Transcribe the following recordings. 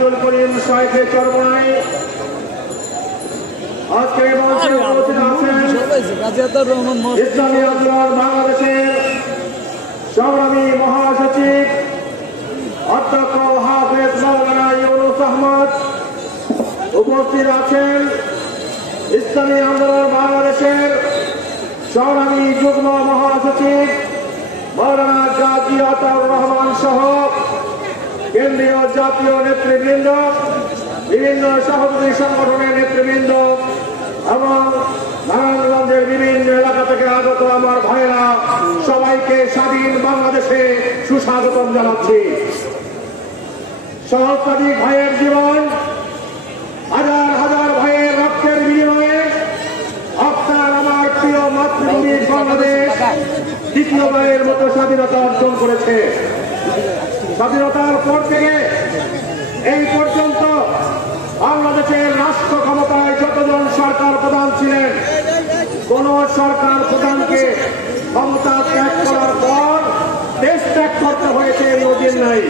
করিম শাইখে চরমনাই আজকে মঞ্চে উপস্থিত আছেন ইসলামী আন্দোলন বাংলাদেশের সংগ্রামী মহাসচিব অধ্যক্ষ হাফেজ মাওলানা ইউনুস আহমদ। উপস্থিত আছেন ইসলামী আন্দোলন বাংলাদেশের সংগ্রামী যুগ্ম মহাসচিব মাওলানা গাজী আতাউর রহমান সহ কেন্দ্রীয় জাতীয় নেতৃবৃন্দ, বিভিন্ন সহযোগী সংগঠনের নেতৃবৃন্দ এবং নারায়ণগঞ্জের বিভিন্ন এলাকা থেকে আগত আমার ভাইরা, সবাইকে স্বাধীন বাংলাদেশে সুস্বাগতম জানাচ্ছি। সহস্রাধিক ভাইয়ের জীবন, হাজার হাজার ভাইয়ের রক্তের বিনিময়ে আপনার আমার প্রিয় মাতৃভূমি বাংলাদেশ দ্বিতীয়বারের মতো স্বাধীনতা অর্জন করেছে। স্বাধীনতার পর থেকে এই পর্যন্ত বাংলাদেশের রাষ্ট্র ক্ষমতায় যতজন সরকার প্রধান ছিলেন, কোন সরকার প্রধানকে ক্ষমতা ত্যাগ করার পর দেশ ত্যাগ করতে হয়েছে এই নজির নাই।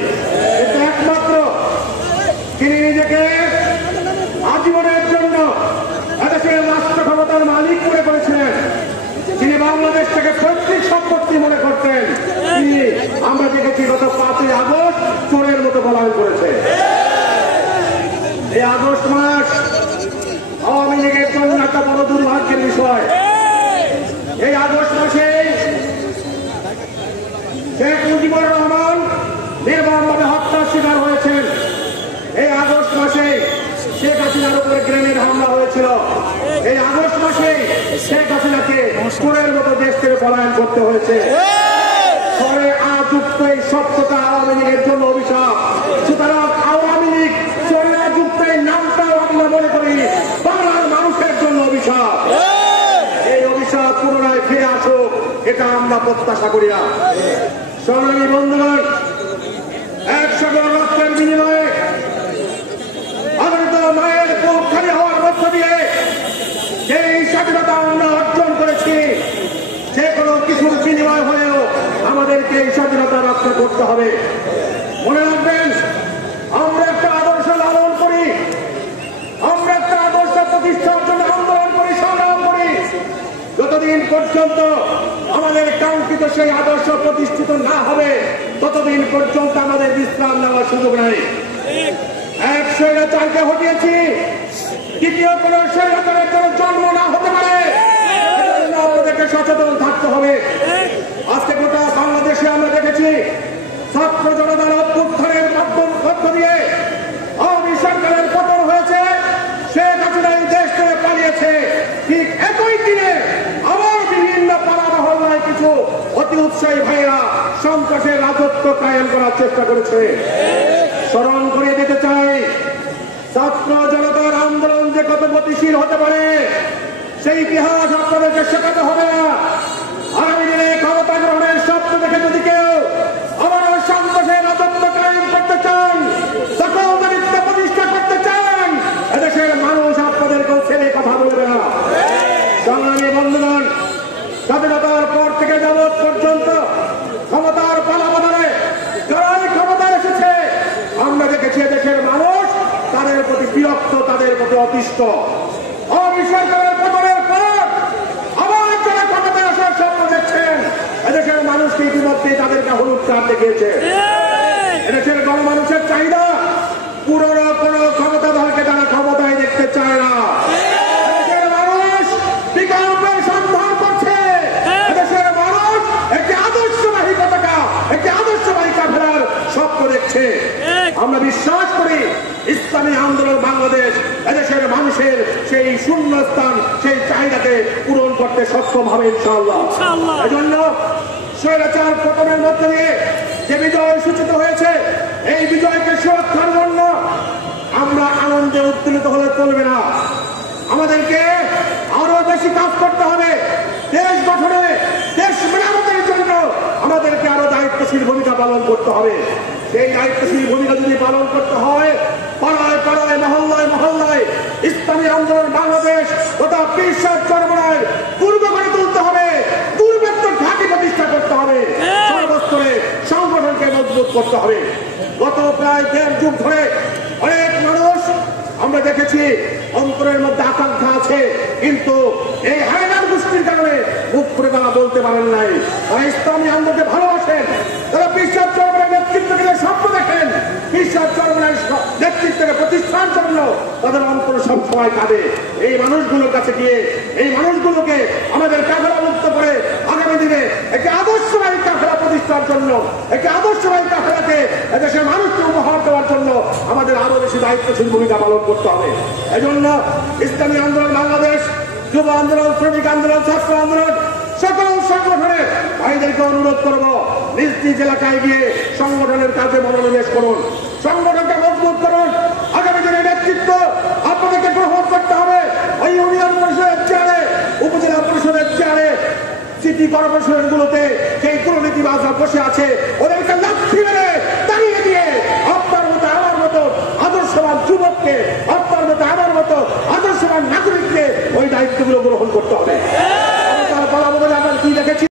কিন্তু একমাত্র তিনি নিজেকে আজীবনের জন্য এদেশের রাষ্ট্র ক্ষমতার মালিক মনে করেছিলেন। তিনি বাংলাদেশ থেকে পৈতৃক সম্পত্তি মনে করতেন। তিনি আমরা দেখেছি গত 5ই আগস্ট চোরের মতো পলায়ন করেছে। এই আগস্ট মাস আওয়ামী লীগের জন্য একটা বড় দুর্ভাগ্যের বিষয়। এই আগস্ট মাসে শেখ মুজিবুর রহমান নির্মমভাবে হত্যার শিকার হয়েছেন। এই আগস্ট মাসে শেখ হাসিনার উপরে গ্রেনেড হামলা হয়েছিল। এই আগস্ট মাসে শেখ হাসিনাকে চোরের মতো দেশ থেকে পলায়ন করতে হয়েছে। পরে আযুক্ত এই শব্দটা আওয়ামী লীগের জন্য অভিশাপ। সুতরাং আওয়ামী লীগ চোরেরা যুক্ত এই নামটাও আমরা মনে করি বাংলার মানুষের জন্য অভিশাপ। এই অভিশাপ পুনরায় ফিরে আসুক, এটা আমরা প্রত্যাশা করি না। সংগ্রামী বন্ধুগণ, 100 রক্তের বিনিময়ে আদরিত মায়ের বুক খালি হওয়ার মধ্য দিয়ে যেই স্বাধীনতা আমরা অর্জন করেছি, যে কোনো কিছুর বিনিময় হলেও আমাদেরকে এই স্বাধীনতা রক্ষা করতে হবে। মনে রাখবেন, আমরা একটা আদর্শ লালন করি, আমরা একটা আদর্শ প্রতিষ্ঠার জন্য আন্দোলন করি, সংগ্রাম করি। যতদিন পর্যন্ত আমাদের কাঙ্ক্ষিত সেই আদর্শ প্রতিষ্ঠিত না হবে, ততদিন পর্যন্ত আমাদের বিশ্রাম নেওয়ার সুযোগ নাই। এক স্বৈরাচারকে হটিয়েছি, দ্বিতীয় কোন স্বৈরাচারের জন্য জন্ম না হতে পারে, আমাদেরকে সচেতন থাকতে হবে। আজকে গোটা বাংলাদেশে আমরা দেখেছি ছাত্র জনতার অভ্যুত্থানের মধ্য দিয়ে আওয়ামী সরকারের পতন হয়েছে, শেখ হাসিনা এই দেশ থেকে পালিয়েছে। ঠিক একই দিনে আবার বিভিন্ন পাড়া মহল্লায় কিছু অতি উৎসাহী ভাইরা সন্ত্রাসের রাজত্ব কায়েম করার চেষ্টা করেছে। স্মরণ করিয়ে দিতে চাই, ছাত্র জনতার আন্দোলন যে কত গতিশীল হতে পারে সেই ইতিহাস আপনাদেরকে শেখাতে হবে না। আগামী দিনে ক্ষমতা গ্রহণের স্বপ্ন দেখে যদি কেউ আবারও সন্ত্রাসের রাজত্ব কায়েম করতে চান, দখলদারিত্ব প্রতিষ্ঠা করতে চান, এদেশের মানুষ আপনাদেরকেও ছেড়ে কথা বলবে না। সংগ্রামী বন্ধুগণ, স্বাধীনতার পর থেকে যাবৎ পর্যন্ত ক্ষমতার পালাবদলে যারাই ক্ষমতায় এসেছে, আমরা দেখেছি এদেশের মানুষ তাদের প্রতি বিরক্ত, তাদের প্রতি অতিষ্ঠ। আওয়ামী সরকারের পতনের পর আবার যারা ক্ষমতায় আসার স্বপ্ন দেখছেন, এদেশের মানুষকে ইতিমধ্যে তাদেরকে হলুদ কার্ড দেখিয়েছে। এদেশের গণমানুষের চাহিদা পুরনো কোন ক্ষমতাধরকে তারা ক্ষমতায় দেখতে চায় না। এদেশের মানুষ বিকল্পের সন্ধান করছে। এদেশের মানুষ একটি আদর্শবাহী পতাকা, একটি আদর্শবাহী কাফেলার স্বপ্ন দেখছে। আমরা বিশ্বাস করি ইসলামী আন্দোলন বাংলাদেশ এদেশের মানুষের সেই শূন্যস্থান, সেই চাহিদাকে পূরণ করতে সক্ষম হবে ইনশাআল্লাহ। এজন্য স্বৈরাচার পতনের মধ্যে দিয়ে যে বিজয় সূচিত হয়েছে, এই বিজয়কে সুরক্ষার জন্য আমরা আনন্দে উত্তোলিত হলে চলবে না। আমাদেরকে আরো বেশি কাজ করতে হবে। দেশ গঠনে, দেশ মেরামতের জন্য আমাদেরকে আরো দায়িত্বশীল ভূমিকা পালন করতে হবে। সেই দায়িত্বশীল ভূমিকা যদি পালন করতে হয়, পাড়ায় পাড়ায়, মহল্লায় মহল্লায় ইসলামী আন্দোলন বাংলাদেশ তথা পীর সাহেব চরমনায় পূর্ব করে তুলতে হবে। দুর্বৃত্ত ঘাঁটি প্রতিষ্ঠা করতে হবে। সর্বস্তরে সংগঠনকে মজবুত করতে হবে। গত প্রায় 1.5 যুগ ধরে অনেক অন্তরের মধ্যে আকাঙ্ক্ষা আছে, কিন্তু এই হায়নার গোষ্ঠীর কারণে মুখ করে তারা বলতে পারেন নাই। তারা ইসলামী আন্দোলনকে ভালোবাসেন, তারা বিশ্বাস চরমনের নেতৃত্বকে স্বপ্ন দেখেন, বিশ্বাস চরমনের নেতৃত্বকে প্রতিষ্ঠান জন্য তাদের অন্তর সবসময় কাঁদে। এই মানুষগুলোর কাছে গিয়ে এই মানুষগুলোকে আমাদের কাফেলা মুক্ত করে আগামী দিনে একটি আদর্শবাহী কাফেলা প্রতিষ্ঠার জন্য, একটি আদর্শবাহী কাফেলাকে এদেশের মানুষকে উপহার দেওয়ার জন্য আমাদের আরো বেশি দায়িত্বশীল ভূমিকা পালন করতে হবে। এজন্য ইসলামী আন্দোলন বাংলাদেশ, যুব আন্দোলন, শ্রমিক আন্দোলন, ছাত্র আন্দোলন, সকল সংগঠনের ভাইদেরকে অনুরোধ করব, নিজ নিজ এলাকায় গিয়ে সংগঠনের কাজে মনোনিবেশ করুন, সংগঠনকে মজবুত করুন। আগামী দিনের নেতৃত্ব আপনাদেরকে গ্রহণ করতে হবে। ওই ইউনিয়ন পরিষদের চেয়ারে, উপজেলা পরিষদের চেয়ারে, সিটি কর্পোরেশন গুলোতে সেই দুর্নীতিবাজরা বসে আছে, ওদেরকে লাথি মেরে দাঁড়িয়ে দিয়ে আপনার মতো আমার মতো আদর্শবান যুবককে